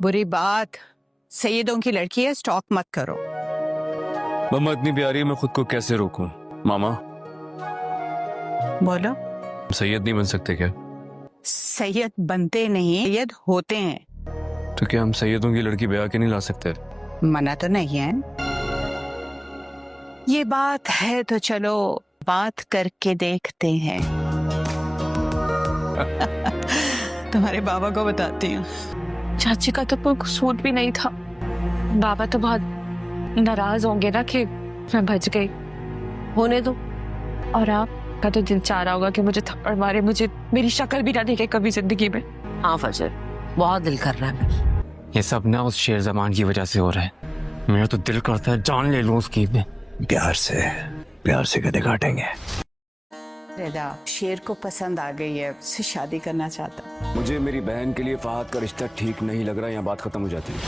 बुरी बात, सैयदों की लड़की है, स्टॉक मत करो। मम्मा इतनी प्यारी है, मैं खुद को कैसे रोकूं? मामा बोलो। सैयद नहीं बन सकते क्या? सैयद बनते नहीं, सैयद होते हैं। तो क्या हम सैयदों की लड़की ब्याह के नहीं ला सकते? मना तो नहीं है। ये बात है तो चलो बात करके देखते हैं। तुम्हारे बाबा को बताती हूँ। चाची का तो कोई कसूर भी नहीं था। बाबा तो बहुत नाराज होंगे ना कि मैं बच गई। होने दो। और आपका तो दिल चाह रहा होगा कि मुझे थप्पड़ मारे, मुझे मेरी शक्ल भी ना देखे कभी जिंदगी में। हाँ फजर, बहुत दिल कर रहा है। ये सब ना उस शेर जमान की वजह से हो रहा है। मेरा तो दिल करता है जान ले लूं उसकी। प्यार से गले काटेंगे। रिदा शेर को पसंद आ गई है, उससे शादी करना चाहता। मुझे मेरी बहन के लिए फहद का रिश्ता ठीक नहीं लग रहा, यहाँ बात खत्म हो जाती है।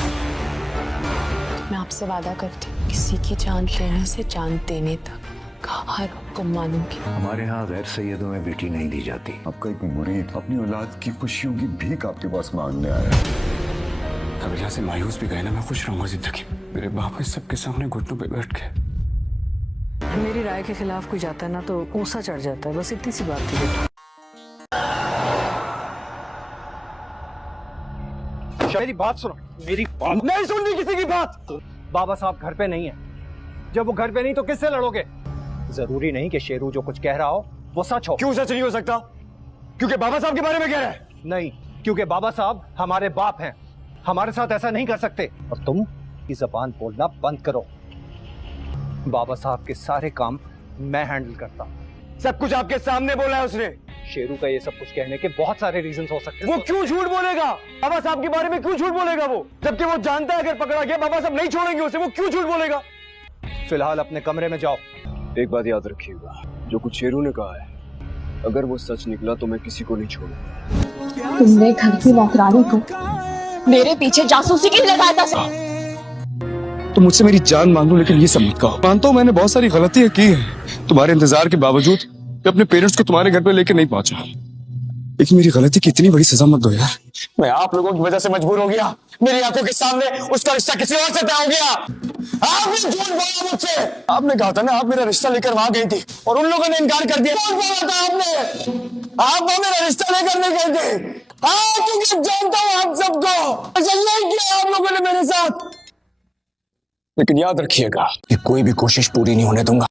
मैं आपसे वादा करती हूँ, किसी की जान लेने से जान देने तक का हर हुक्म मानूंगी। हमारे यहाँ गैर सैयदों में बेटी नहीं दी जाती। आपका एक मुरीद अपनी औलाद की खुशियों की भीख आपके पास मांगने आया है। अब यहाँ से मायूस भी गए ना, मैं खुश रहूंगा जिंदगी। मेरे बाप के सबके सामने घुटनों पे बैठ के। मेरी राय के खिलाफ कोई जाता है ना तो गुस्सा चढ़ जाता है, बस इतनी सी बात थी। मेरी बात सुनो, मेरी बात नहीं सुननी किसी की बात। बाबा साहब घर पे नहीं है। जब वो घर पे नहीं तो किससे लड़ोगे? जरूरी नहीं कि शेरू जो कुछ कह रहा हो वो सच हो। क्यों सच नहीं हो सकता? क्योंकि बाबा साहब के बारे में कह रहा है। नहीं, क्योंकि बाबा साहब हमारे बाप हैं, हमारे साथ ऐसा नहीं कर सकते। और तुम की जबान बोलना बंद करो। बाबा साहब के सारे काम मैं हैंडल करता हूँ। सब कुछ आपके सामने बोला है उसने। शेरू का ये सब कुछ कहने के बहुत सारे रीजंस हो सकते हैं। वो क्यों झूठ बोलेगा? बाबा साहब के बारे में क्यों झूठ बोलेगा वो? जबकि वो जानता है अगर पकड़ा गया बाबा साहब नहीं छोड़ेंगे उसे, वो क्यों झूठ बोलेगा? फिलहाल अपने कमरे में जाओ। एक बात याद रखिएगा, जो कुछ शेरू ने कहा है, अगर वो सच निकला तो मैं किसी को नहीं छोड़ूंगा। तुमने घर की नौकरानी को मेरे पीछे जासूसी की लगाया था। तो मुझसे मेरी जान मांग लो, लेकिन ये सब मत कहो। मानता हूँ मैंने बहुत सारी गलतियां की हैं तुम्हारे इंतजार के बावजूद। मैं अपने पेरेंट्स को तुम्हारे घर पे लेके नहीं पहुंचा, लेकिन मेरी गलती की इतनी बड़ी सजा मत दो यार। मैं आप लोगों की वजह से मजबूर हो गया। मेरी आंखों के सामने उसका रिश्ता किसी और से तय हो गया। आपने झूठ बोला मुझसे। आपने कहा था ना आप मेरा रिश्ता लेकर वहां गई थी और उन लोगों ने इनकार कर दिया। झूठ बोला था आपने। आप वो मेरा रिश्ता लेकर नहीं गए थे। हाँ, क्योंकि जानता हूँ आप सबको नहीं किया आप लोगों ने मेरे साथ। लेकिन याद रखिएगा कि कोई भी कोशिश पूरी नहीं होने दूंगा।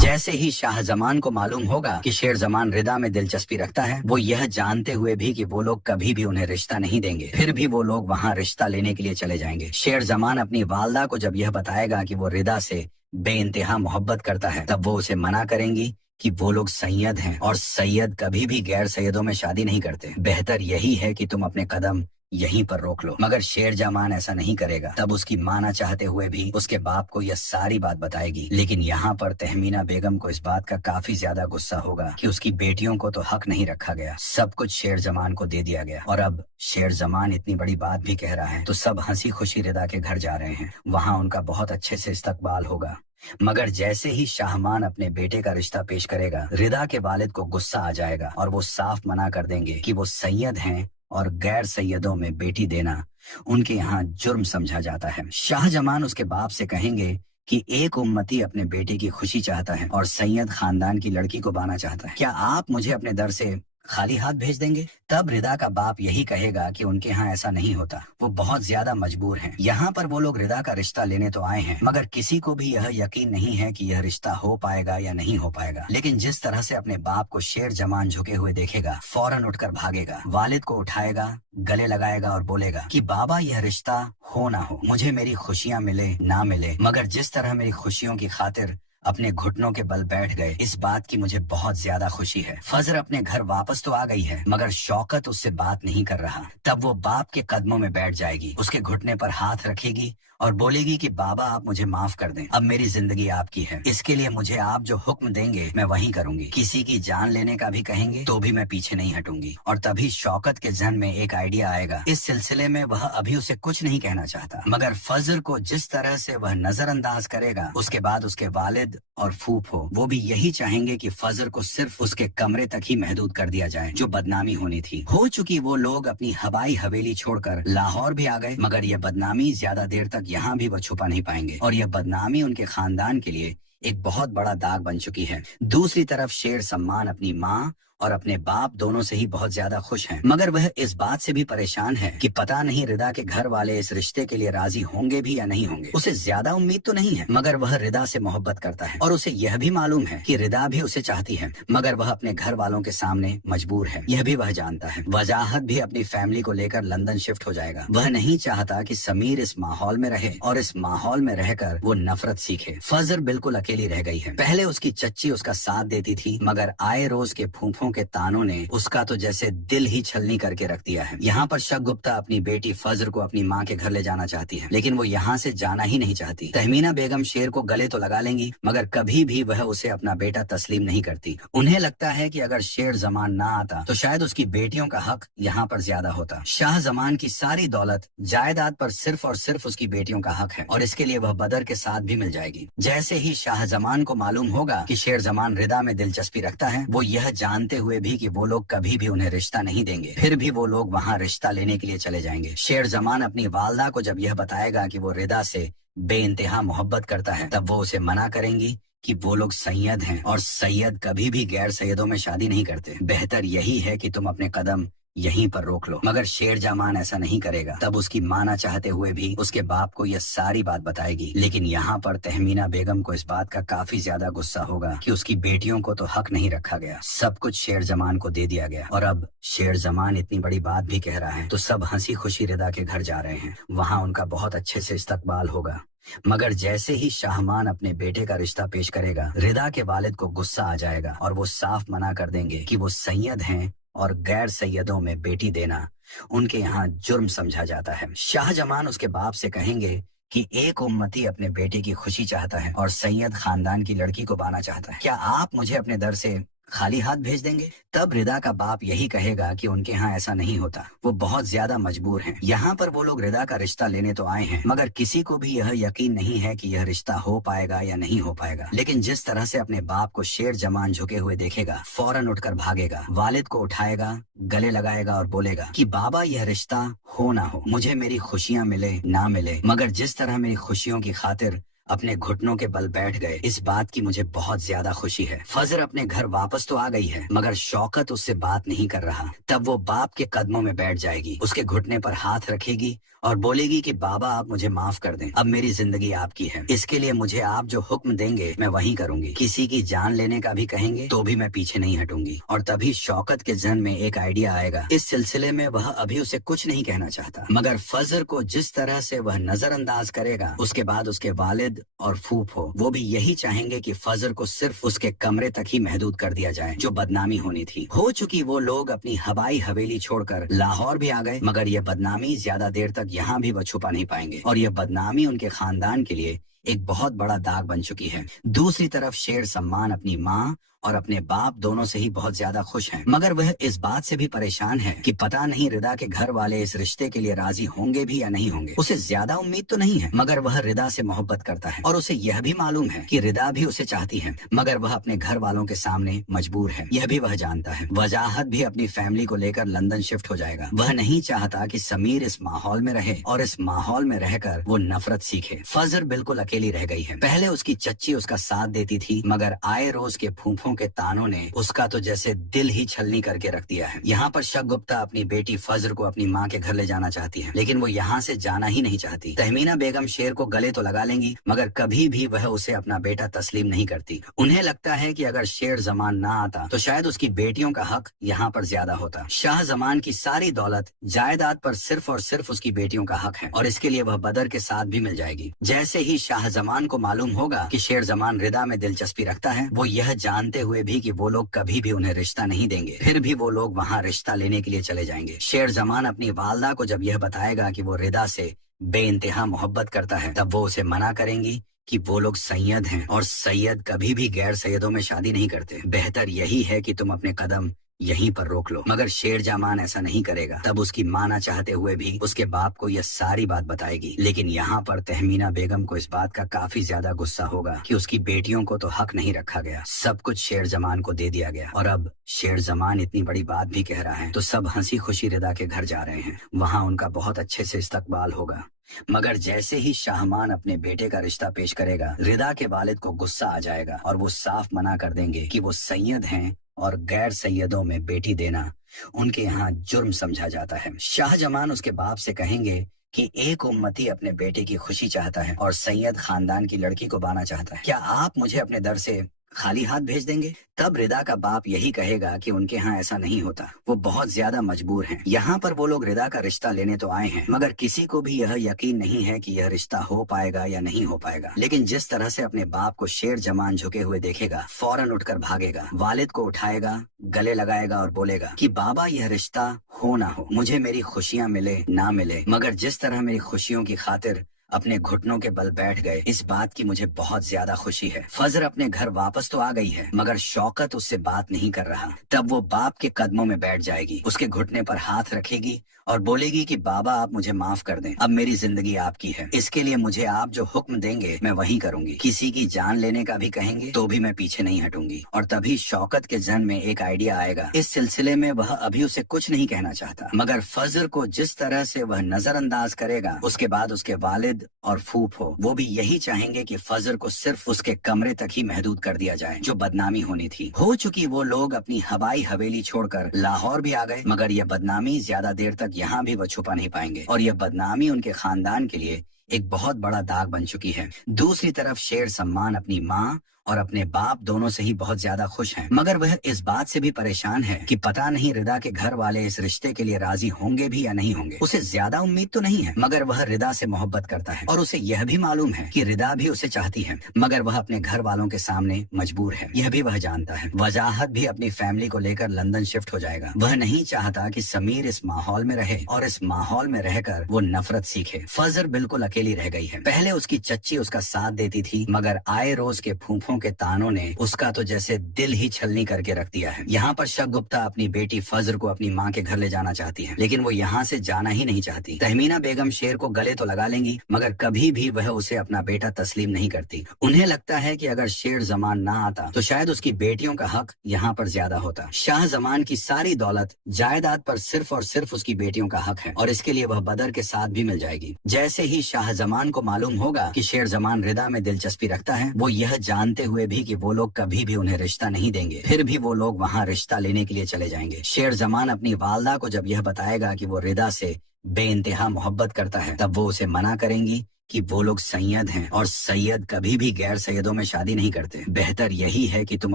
जैसे ही शाह जमान को मालूम होगा कि शेर जमान रिदा में दिलचस्पी रखता है, वो यह जानते हुए भी कि वो लोग कभी भी उन्हें रिश्ता नहीं देंगे, फिर भी वो लोग वहाँ रिश्ता लेने के लिए चले जाएंगे। शेर जमान अपनी वालदा को जब यह बताएगा कि वो रिदा से बेइंतहा मोहब्बत करता है, तब वो उसे मना करेंगी कि वो लोग सैयद हैं और सैयद कभी भी गैर सैयदों में शादी नहीं करते। बेहतर यही है कि तुम अपने कदम यहीं पर रोक लो। मगर शेर जमान ऐसा नहीं करेगा। तब उसकी मां ना चाहते हुए भी उसके बाप को यह सारी बात बताएगी। लेकिन यहाँ पर तहमीना बेगम को इस बात का काफी ज्यादा गुस्सा होगा कि उसकी बेटियों को तो हक नहीं रखा गया, सब कुछ शेर जमान को दे दिया गया। और अब शेर जमान इतनी बड़ी बात भी कह रहा है तो सब हंसी खुशी रिदा के घर जा रहे हैं। वहाँ उनका बहुत अच्छे से इस्तकबाल होगा। मगर जैसे ही शाहमान अपने बेटे का रिश्ता पेश करेगा, रिदा के वालिद को गुस्सा आ जाएगा और वो साफ मना कर देंगे कि वो सैयद हैं और गैर सैयदों में बेटी देना उनके यहाँ जुर्म समझा जाता है। शाहजमान उसके बाप से कहेंगे कि एक उम्मती अपने बेटे की खुशी चाहता है और सैयद खानदान की लड़की को पाना चाहता है। क्या आप मुझे अपने दर से खाली हाथ भेज देंगे? तब रिदा का बाप यही कहेगा कि उनके यहाँ ऐसा नहीं होता, वो बहुत ज्यादा मजबूर हैं। यहाँ पर वो लोग रिदा का रिश्ता लेने तो आए हैं, मगर किसी को भी यह यकीन नहीं है कि यह रिश्ता हो पाएगा या नहीं हो पाएगा। लेकिन जिस तरह से अपने बाप को शेर जमान झुके हुए देखेगा, फौरन उठकर भागेगा, वालिद को उठाएगा, गले लगाएगा और बोलेगा कि बाबा यह रिश्ता हो ना हो, मुझे मेरी खुशियाँ मिले ना मिले, मगर जिस तरह मेरी खुशियों की खातिर अपने घुटनों के बल बैठ गए, इस बात की मुझे बहुत ज्यादा खुशी है। फजर अपने घर वापस तो आ गई है, मगर शौकत उससे बात नहीं कर रहा। तब वो बाप के कदमों में बैठ जाएगी, उसके घुटने पर हाथ रखेगी और बोलेगी कि बाबा आप मुझे माफ कर दें, अब मेरी जिंदगी आपकी है, इसके लिए मुझे आप जो हुक्म देंगे मैं वही करूंगी, किसी की जान लेने का भी कहेंगे तो भी मैं पीछे नहीं हटूंगी। और तभी शौकत के जहन में एक आइडिया आएगा। इस सिलसिले में वह अभी उसे कुछ नहीं कहना चाहता, मगर फजर को जिस तरह से वह नजरअंदाज करेगा उसके बाद उसके वालिद और फूफो वो भी यही चाहेंगे कि फजर को सिर्फ उसके कमरे तक ही महदूद कर दिया जाए, जो बदनामी होनी थी हो चुकी। वो लोग अपनी हवाई हवेली छोड़कर लाहौर भी आ गए, मगर यह बदनामी ज्यादा देर तक यहाँ भी वह छुपा नहीं पाएंगे और यह बदनामी उनके खानदान के लिए एक बहुत बड़ा दाग बन चुकी है। दूसरी तरफ शेर सम्मान अपनी माँ और अपने बाप दोनों से ही बहुत ज्यादा खुश हैं, मगर वह इस बात से भी परेशान है कि पता नहीं रिदा के घर वाले इस रिश्ते के लिए राजी होंगे भी या नहीं होंगे। उसे ज्यादा उम्मीद तो नहीं है, मगर वह रिदा से मोहब्बत करता है और उसे यह भी मालूम है कि रिदा भी उसे चाहती है, मगर वह अपने घर वालों के सामने मजबूर है, यह भी वह जानता है। वजाहत भी अपनी फैमिली को लेकर लंदन शिफ्ट हो जाएगा। वह नहीं चाहता कि समीर इस माहौल में रहे और इस माहौल में रहकर वो नफरत सीखे। फजर बिल्कुल अकेली रह गई है। पहले उसकी चच्ची उसका साथ देती थी, मगर आए रोज के फूफों के तानों ने उसका तो जैसे दिल ही छलनी करके रख दिया है। यहाँ पर शक गुप्ता अपनी बेटी फजर को अपनी माँ के घर ले जाना चाहती है, लेकिन वो यहाँ से जाना ही नहीं चाहती। तहमीना बेगम शेर को गले तो लगा लेंगी, मगर कभी भी वह उसे अपना बेटा तस्लीम नहीं करती। उन्हें लगता है कि अगर शेर जमान ना आता तो शायद उसकी बेटियों का हक यहाँ पर ज्यादा होता। शाह जमान की सारी दौलत जायदाद पर सिर्फ और सिर्फ उसकी बेटियों का हक है और इसके लिए वह बदर के साथ भी मिल जाएगी। जैसे ही शाह जमान को मालूम होगा कि शेर जमान रिदा में दिलचस्पी रखता है, वो यह जानते हुए भी कि वो लोग कभी भी उन्हें रिश्ता नहीं देंगे, फिर भी वो लोग वहाँ रिश्ता लेने के लिए चले जाएंगे। शेर जमान अपनी वालदा को जब यह बताएगा कि वो रिदा से बेइंतहा मोहब्बत करता है, तब वो उसे मना करेंगी कि वो लोग सैयद हैं और सैयद कभी भी गैर सैयदों में शादी नहीं करते। बेहतर यही है कि तुम अपने कदम यहीं पर रोक लो। मगर शेर जमान ऐसा नहीं करेगा। तब उसकी मां ना चाहते हुए भी उसके बाप को यह सारी बात बताएगी, लेकिन यहाँ पर तहमीना बेगम को इस बात का काफी ज्यादा गुस्सा होगा कि उसकी बेटियों को तो हक नहीं रखा गया, सब कुछ शेर जमान को दे दिया गया और अब शेर जमान इतनी बड़ी बात भी कह रहा है तो सब हंसी खुशी रिदा के घर जा रहे हैं। वहाँ उनका बहुत अच्छे से इस्तकबाल होगा, मगर जैसे ही शाहमान अपने बेटे का रिश्ता पेश करेगा, रिदा के वालिद को गुस्सा आ जाएगा और वो साफ मना कर देंगे कि वो सैयद हैं और गैर सैयदों में बेटी देना उनके यहाँ जुर्म समझा जाता है। शाहजमान उसके बाप से कहेंगे कि एक उम्मती अपने बेटे की खुशी चाहता है और सैयद खानदान की लड़की को पाना चाहता है, क्या आप मुझे अपने दर से खाली हाथ भेज देंगे? तब रिदा का बाप यही कहेगा कि उनके यहाँ ऐसा नहीं होता, वो बहुत ज्यादा मजबूर हैं। यहाँ पर वो लोग रिदा का रिश्ता लेने तो आए हैं, मगर किसी को भी यह यकीन नहीं है कि यह रिश्ता हो पाएगा या नहीं हो पाएगा। लेकिन जिस तरह से अपने बाप को शेर जमान झुके हुए देखेगा, फौरन उठकर भागेगा, वालिद को उठाएगा, गले लगाएगा और बोलेगा कि बाबा यह रिश्ता हो ना हो, मुझे मेरी खुशियाँ मिले ना मिले, मगर जिस तरह मेरी खुशियों की खातिर अपने घुटनों के बल बैठ गए, इस बात की मुझे बहुत ज्यादा खुशी है। फजर अपने घर वापस तो आ गई है, मगर शौकत उससे बात नहीं कर रहा। तब वो बाप के कदमों में बैठ जाएगी, उसके घुटने पर हाथ रखेगी और बोलेगी कि बाबा आप मुझे माफ कर दें, अब मेरी जिंदगी आपकी है, इसके लिए मुझे आप जो हुक्म देंगे मैं वही करूंगी, किसी की जान लेने का भी कहेंगे तो भी मैं पीछे नहीं हटूंगी। और तभी शौकत के जहन में एक आइडिया आएगा। इस सिलसिले में वह अभी उसे कुछ नहीं कहना चाहता, मगर फजर को जिस तरह से वह नजरअंदाज करेगा, उसके बाद उसके वालिद और फूफो वो भी यही चाहेंगे कि फजर को सिर्फ उसके कमरे तक ही महदूद कर दिया जाए, जो बदनामी होनी थी हो चुकी। वो लोग अपनी हवाई हवेली छोड़कर लाहौर भी आ गए, मगर यह बदनामी ज्यादा देर तक यहाँ भी वह छुपा नहीं पाएंगे और यह बदनामी उनके खानदान के लिए एक बहुत बड़ा दाग बन चुकी है। दूसरी तरफ शेर सम्मान अपनी माँ और अपने बाप दोनों से ही बहुत ज्यादा खुश हैं, मगर वह इस बात से भी परेशान है कि पता नहीं रिदा के घर वाले इस रिश्ते के लिए राजी होंगे भी या नहीं होंगे। उसे ज्यादा उम्मीद तो नहीं है, मगर वह रिदा से मोहब्बत करता है और उसे यह भी मालूम है कि रिदा भी उसे चाहती है, मगर वह अपने घर वालों के सामने मजबूर है, यह भी वह जानता है। वजाहत भी अपनी फैमिली को लेकर लंदन शिफ्ट हो जाएगा। वह नहीं चाहता कि समीर इस माहौल में रहे और इस माहौल में रहकर वो नफरत सीखे। फजर बिल्कुल अकेली रह गई है। पहले उसकी चच्ची उसका साथ देती थी, मगर आए रोज के फूफों के तानों ने उसका तो जैसे दिल ही छलनी करके रख दिया है। यहाँ पर शक गुप्ता अपनी बेटी फजर को अपनी माँ के घर ले जाना चाहती है, लेकिन वो यहाँ से जाना ही नहीं चाहती। तहमीना बेगम शेर को गले तो लगा लेंगी, मगर कभी भी वह उसे अपना बेटा तस्लीम नहीं करती। उन्हें लगता है कि अगर शेर जमान ना आता तो शायद उसकी बेटियों का हक यहाँ पर ज्यादा होता। शाह जमान की सारी दौलत जायदाद पर सिर्फ और सिर्फ उसकी बेटियों का हक है और इसके लिए वह बदर के साथ भी मिल जाएगी। जैसे ही शाह जमान को मालूम होगा कि शेर जमान रिदा में दिलचस्पी रखता है, वो यह जानते जानते हुए भी कि वो लोग कभी भी उन्हें रिश्ता नहीं देंगे, फिर भी वो लोग वहाँ रिश्ता लेने के लिए चले जाएंगे। शेर जमान अपनी वालदा को जब यह बताएगा कि वो रिदा से बेइंतहा मोहब्बत करता है, तब वो उसे मना करेंगी कि वो लोग सैयद हैं और सैयद कभी भी गैर सैयदों में शादी नहीं करते। बेहतर यही है कि तुम अपने कदम यहीं पर रोक लो। मगर शेर जमान ऐसा नहीं करेगा। तब उसकी माँ ना चाहते हुए भी उसके बाप को यह सारी बात बताएगी। लेकिन यहाँ पर तहमीना बेगम को इस बात का काफी ज्यादा गुस्सा होगा कि उसकी बेटियों को तो हक नहीं रखा गया, सब कुछ शेर जमान को दे दिया गया। और अब शेर जमान इतनी बड़ी बात भी कह रहा है तो सब हंसी खुशी रिदा के घर जा रहे हैं। वहाँ उनका बहुत अच्छे से इस्तकबाल होगा। मगर जैसे ही शाहमान अपने बेटे का रिश्ता पेश करेगा, रिदा के वालिद को गुस्सा आ जाएगा और वो साफ मना कर देंगे कि वो सैयद हैं और गैर सैयदों में बेटी देना उनके यहाँ जुर्म समझा जाता है। शाहजमान उसके बाप से कहेंगे कि एक उम्मती अपने बेटे की खुशी चाहता है और सैयद खानदान की लड़की को बाना चाहता है, क्या आप मुझे अपने दर से खाली हाथ भेज देंगे? तब रिदा का बाप यही कहेगा कि उनके यहाँ ऐसा नहीं होता, वो बहुत ज्यादा मजबूर हैं। यहाँ पर वो लोग रिदा का रिश्ता लेने तो आए हैं, मगर किसी को भी यह यकीन नहीं है कि यह रिश्ता हो पाएगा या नहीं हो पाएगा। लेकिन जिस तरह से अपने बाप को शेर जमान झुके हुए देखेगा, फौरन उठकर भागेगा, वालिद को उठाएगा, गले लगाएगा और बोलेगा कि बाबा यह रिश्ता हो ना हो, मुझे मेरी खुशियाँ मिले ना मिले, मगर जिस तरह मेरी खुशियों की खातिर अपने घुटनों के बल बैठ गए, इस बात की मुझे बहुत ज्यादा खुशी है। फजर अपने घर वापस तो आ गई है, मगर शौकत उससे बात नहीं कर रहा। तब वो बाप के कदमों में बैठ जाएगी, उसके घुटने पर हाथ रखेगी और बोलेगी कि बाबा आप मुझे माफ कर दें, अब मेरी जिंदगी आपकी है, इसके लिए मुझे आप जो हुक्म देंगे मैं वही करूंगी। किसी की जान लेने का भी कहेंगे तो भी मैं पीछे नहीं हटूंगी। और तभी शौकत के जहन में एक आइडिया आएगा। इस सिलसिले में वह अभी उसे कुछ नहीं कहना चाहता, मगर फजर को जिस तरह से वह नजरअंदाज करेगा, उसके बाद उसके वालिद और फूफो वो भी यही चाहेंगे कि फजर को सिर्फ उसके कमरे तक ही महदूद कर दिया जाए, जो बदनामी होनी थी हो चुकी। वो लोग अपनी हवाई हवेली छोड़कर लाहौर भी आ गए, मगर यह बदनामी ज्यादा देर तक यहाँ भी वो छुपा नहीं पाएंगे और यह बदनामी उनके खानदान के लिए एक बहुत बड़ा दाग बन चुकी है। दूसरी तरफ शेर सम्मान अपनी माँ और अपने बाप दोनों से ही बहुत ज्यादा खुश हैं, मगर वह इस बात से भी परेशान है कि पता नहीं रिदा के घर वाले इस रिश्ते के लिए राजी होंगे भी या नहीं होंगे। उसे ज्यादा उम्मीद तो नहीं है, मगर वह रिदा से मोहब्बत करता है और उसे यह भी मालूम है कि रिदा भी उसे चाहती है, मगर वह अपने घर वालों के सामने मजबूर है, यह भी वह जानता है। वजाहत भी अपनी फैमिली को लेकर लंदन शिफ्ट हो जाएगा। वह नहीं चाहता कि समीर इस माहौल में रहे और इस माहौल में रहकर वो नफरत सीखे। फजर बिल्कुल अकेली रह गई है। पहले उसकी चच्ची उसका साथ देती थी, मगर आए रोज के फूफों के तानों ने उसका तो जैसे दिल ही छलनी करके रख दिया है। यहाँ पर शक गुप्ता अपनी बेटी फजर को अपनी माँ के घर ले जाना चाहती है, लेकिन वो यहाँ से जाना ही नहीं चाहती। तहमीना बेगम शेर को गले तो लगा लेंगी, मगर कभी भी वह उसे अपना बेटा तस्लीम नहीं करती। उन्हें लगता है कि अगर शेर जमान ना आता तो शायद उसकी बेटियों का हक यहाँ पर ज्यादा होता। शाह जमान की सारी दौलत जायदाद पर सिर्फ और सिर्फ उसकी बेटियों का हक है और इसके लिए वह बदर के साथ भी मिल जाएगी। जैसे ही शाह जमान को मालूम होगा कि शेर जमान रिदा में दिलचस्पी रखता है, वो यह जानते हुए भी कि वो लोग कभी भी उन्हें रिश्ता नहीं देंगे, फिर भी वो लोग वहाँ रिश्ता लेने के लिए चले जाएंगे। शेर जमान अपनी वालदा को जब यह बताएगा कि वो रिदा से बेइंतहा मोहब्बत करता है, तब वो उसे मना करेंगी कि वो लोग सैयद हैं और सैयद कभी भी गैर सैयदों में शादी नहीं करते। बेहतर यही है कि तुम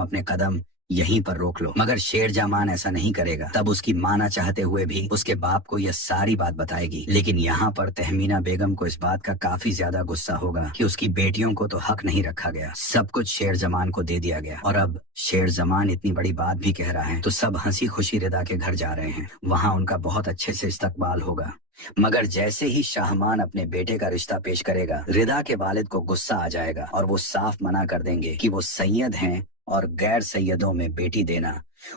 अपने कदम यहीं पर रोक लो। मगर शेर जमान ऐसा नहीं करेगा। तब उसकी माँ ना चाहते हुए भी उसके बाप को यह सारी बात बताएगी। लेकिन यहाँ पर तहमीना बेगम को इस बात का काफी ज्यादा गुस्सा होगा कि उसकी बेटियों को तो हक नहीं रखा गया, सब कुछ शेर जमान को दे दिया गया। और अब शेर जमान इतनी बड़ी बात भी कह रहा है तो सब हंसी खुशी रिदा के घर जा रहे हैं। वहाँ उनका बहुत अच्छे से इस्तकबाल होगा। मगर जैसे ही शाहमान अपने बेटे का रिश्ता पेश करेगा, रिदा के वालिद को गुस्सा आ जाएगा और वो साफ मना कर देंगे कि वो सैयद हैं और गैर सैयदों में बेटी देना